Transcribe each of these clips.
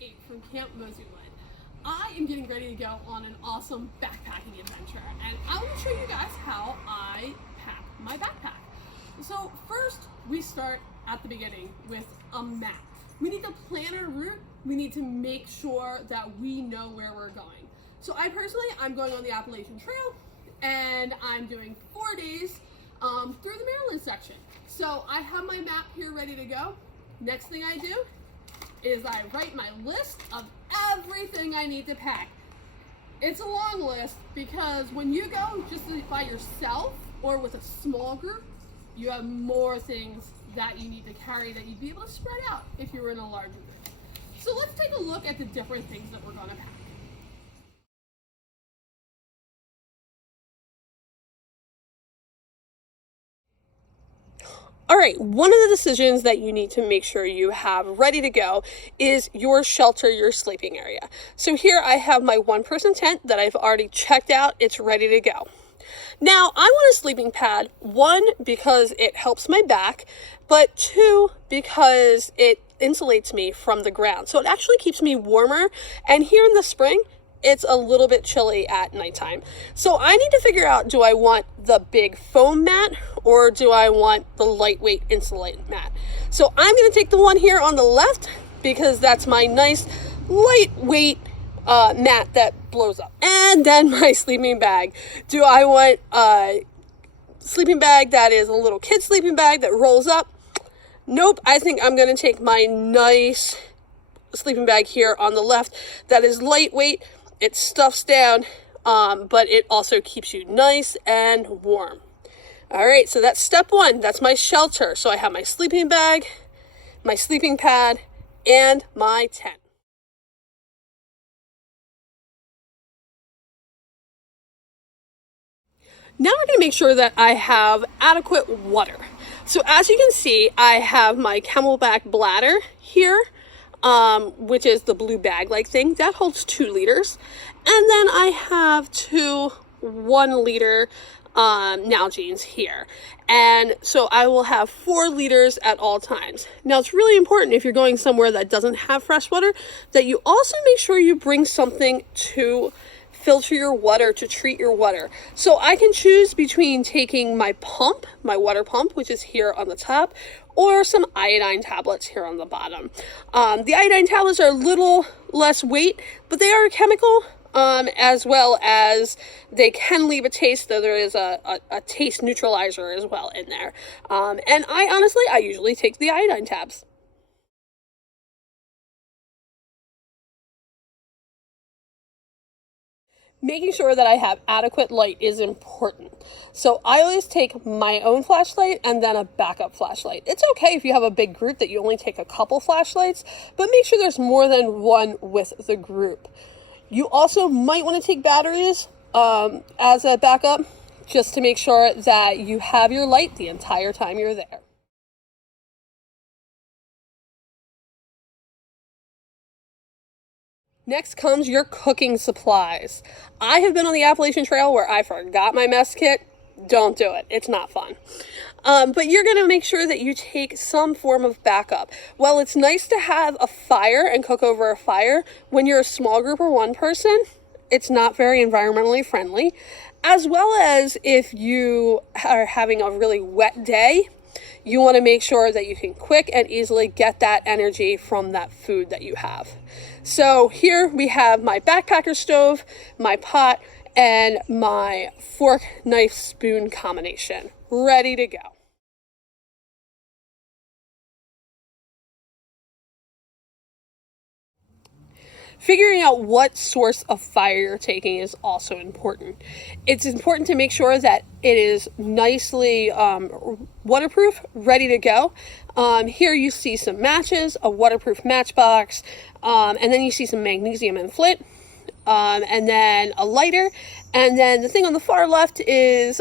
8 from Camp Moseywood. I am getting ready to go on an awesome backpacking adventure, and I want to show you guys how I pack my backpack. So first, we start at the beginning with a map. We need to plan our route. We need to make sure that we know where we're going. So I'm going on the Appalachian Trail, and I'm doing 4 days through the Maryland section. So I have my map here ready to go. Next thing I do is I write my list of everything I need to pack. It's a long list because when you go just by yourself or with a small group, you have more things that you need to carry that you'd be able to spread out if you were in a larger group. So let's take a look at the different things that we're going to pack. All right, one of the decisions that you need to make sure you have ready to go is your shelter, your sleeping area. So here I have my one-person tent that I've already checked out. It's ready to go. Now, I want a sleeping pad, 1, because it helps my back, but 2, because it insulates me from the ground. So it actually keeps me warmer, and here in the spring, it's a little bit chilly at nighttime. So I need to figure out, do I want the big foam mat or do I want the lightweight insulated mat? So I'm going to take the one here on the left because that's my nice lightweight mat that blows up. And then my sleeping bag. Do I want a sleeping bag that is a little kid sleeping bag that rolls up? Nope. I think I'm going to take my nice sleeping bag here on the left that is lightweight. It stuffs down, but it also keeps you nice and warm. All right, so that's step 1. That's my shelter. So I have my sleeping bag, my sleeping pad, and my tent. Now we're going to make sure that I have adequate water. So as you can see, I have my Camelback bladder here, which is the blue bag-like thing. That holds 2 liters. And then I have 2 1-liter Nalgene's here. And so I will have 4 liters at all times. Now it's really important if you're going somewhere that doesn't have fresh water that you also make sure you bring something to filter your water, to treat your water. So I can choose between taking my pump, my water pump, which is here on the top, or some iodine tablets here on the bottom. The iodine tablets are a little less weight, but they are a chemical, as well as they can leave a taste, though there is a taste neutralizer as well in there. And I usually take the iodine tabs. Making sure that I have adequate light is important. So I always take my own flashlight and then a backup flashlight. It's okay if you have a big group that you only take a couple flashlights, but make sure there's more than one with the group. You also might want to take batteries as a backup, just to make sure that you have your light the entire time you're there. Next comes your cooking supplies. I have been on the Appalachian Trail where I forgot my mess kit. Don't do it. It's not fun. But you're going to make sure that you take some form of backup. While it's nice to have a fire and cook over a fire, when you're a small group or one person, it's not very environmentally friendly. As well as if you are having a really wet day, you want to make sure that you can quick and easily get that energy from that food that you have. So here we have my backpacker stove, my pot, and my fork, knife, spoon combination ready to go. Figuring out what source of fire you're taking is also important. It's important to make sure that it is nicely waterproof, ready to go. Here you see some matches, a waterproof matchbox, and then you see some magnesium and flint, and then a lighter. And then the thing on the far left is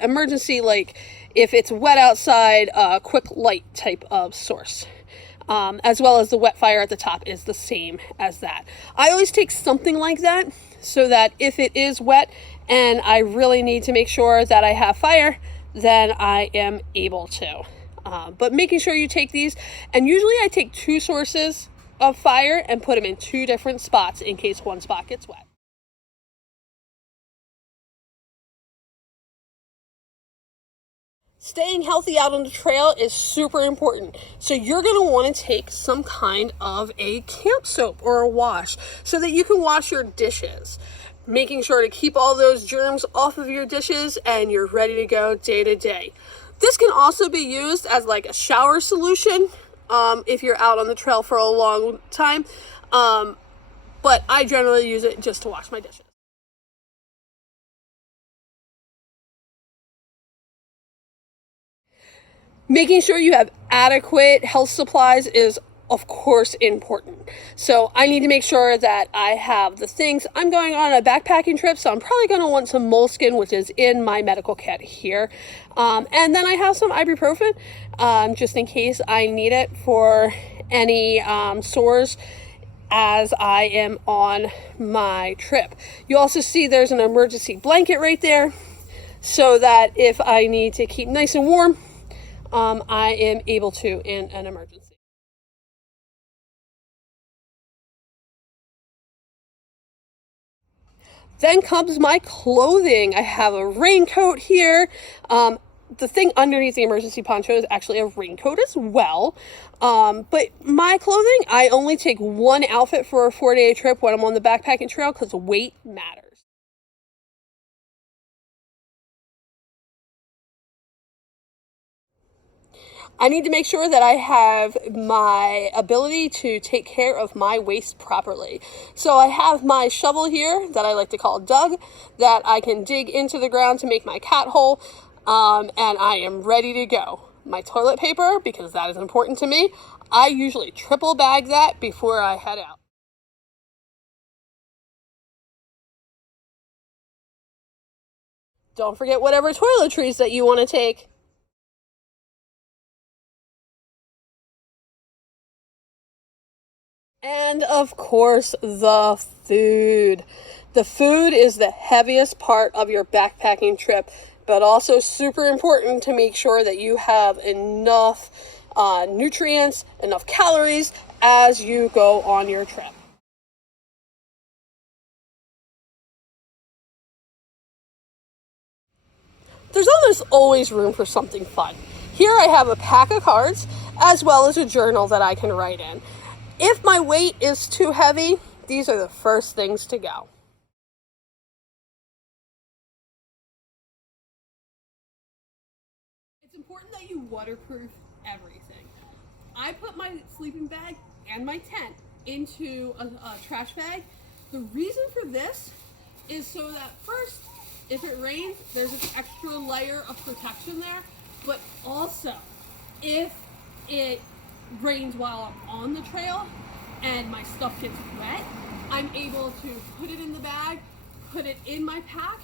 emergency, like if it's wet outside, quick light type of source. As well as the wet fire at the top is the same as that. I always take something like that so that if it is wet and I really need to make sure that I have fire, then I am able to. But making sure you take these, and usually I take 2 sources of fire and put them in 2 different spots in case one spot gets wet. Staying healthy out on the trail is super important. So you're going to want to take some kind of a camp soap or a wash so that you can wash your dishes, making sure to keep all those germs off of your dishes and you're ready to go day to day. This can also be used as like a shower solution if you're out on the trail for a long time, but I generally use it just to wash my dishes. Making sure you have adequate health supplies is, of course, important. So I need to make sure that I have the things. I'm going on a backpacking trip, so I'm probably going to want some moleskin, which is in my medical kit here. And then I have some ibuprofen, just in case I need it for any sores as I am on my trip. You also see there's an emergency blanket right there, so that if I need to keep nice and warm, I am able to in an emergency. Then comes my clothing. I have a raincoat here. The thing underneath the emergency poncho is actually a raincoat as well. But my clothing, I only take one outfit for a 4-day trip when I'm on the backpacking trail because weight matters. I need to make sure that I have my ability to take care of my waste properly. So I have my shovel here that I like to call Doug, that I can dig into the ground to make my cat hole, and I am ready to go. My toilet paper, because that is important to me, I usually triple bag that before I head out. Don't forget whatever toiletries that you want to take. And of course, the food. The food is the heaviest part of your backpacking trip, but also super important to make sure that you have enough nutrients, enough calories as you go on your trip. There's almost always room for something fun. Here I have a pack of cards as well as a journal that I can write in. If my weight is too heavy, these are the first things to go. It's important that you waterproof everything. I put my sleeping bag and my tent into a trash bag. The reason for this is so that first, if it rains, there's an extra layer of protection there, but also if it rains while I'm on the trail and my stuff gets wet, I'm able to put it in the bag, put it in my pack,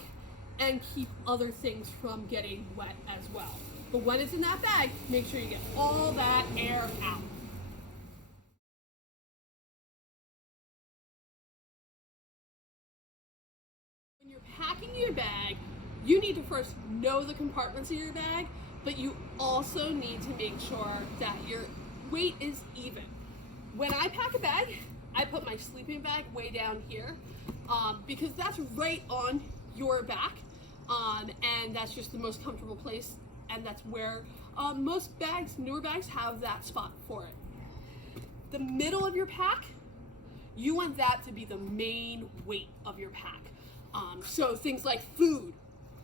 and keep other things from getting wet as well. But when it's in that bag, make sure you get all that air out. When you're packing your bag, you need to first know the compartments of your bag, but you also need to make sure that your weight is even. When I pack a bag, I put my sleeping bag way down here because that's right on your back, and that's just the most comfortable place, and that's where most bags, newer bags, have that spot for it. The middle of your pack, you want that to be the main weight of your pack. So things like food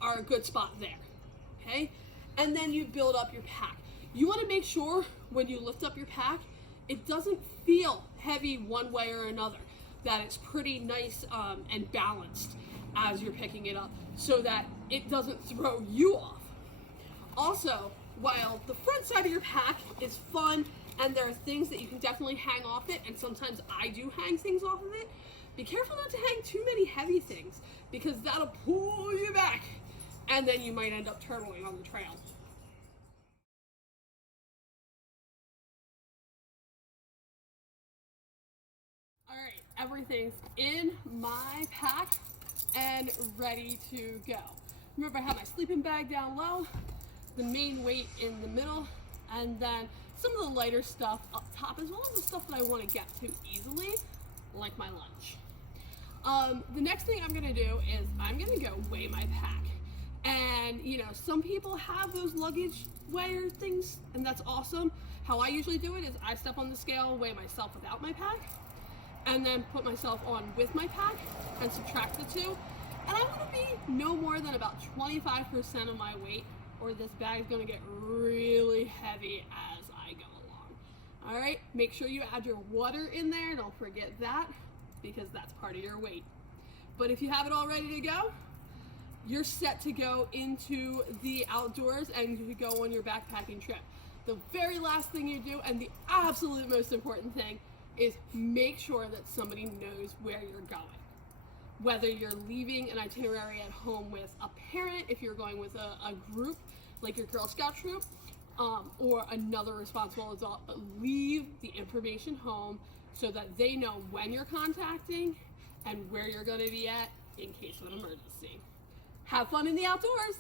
are a good spot there, okay? And then you build up your pack. You want to make sure when you lift up your pack, it doesn't feel heavy one way or another, that it's pretty nice and balanced as you're picking it up so that it doesn't throw you off. Also, while the front side of your pack is fun and there are things that you can definitely hang off it, and sometimes I do hang things off of it, be careful not to hang too many heavy things because that'll pull you back and then you might end up turtling on the trail. All right, everything's in my pack and ready to go. Remember, I have my sleeping bag down low, the main weight in the middle, and then some of the lighter stuff up top, as well as the stuff that I want to get to easily, like my lunch. The next thing I'm gonna do is I'm gonna go weigh my pack. And you know, some people have those luggage weigher things, and that's awesome. How I usually do it is I step on the scale, weigh myself without my pack, and then put myself on with my pack and subtract the two. And I want to be no more than about 25% of my weight, or this bag is going to get really heavy as I go along. All right, make sure you add your water in there. Don't forget that, because that's part of your weight. But if you have it all ready to go, you're set to go into the outdoors and to go on your backpacking trip. The very last thing you do, and the absolute most important thing, is make sure that somebody knows where you're going. Whether you're leaving an itinerary at home with a parent, if you're going with a group like your Girl Scout troop, or another responsible adult, but leave the information home so that they know when you're contacting and where you're going to be at in case of an emergency. Have fun in the outdoors!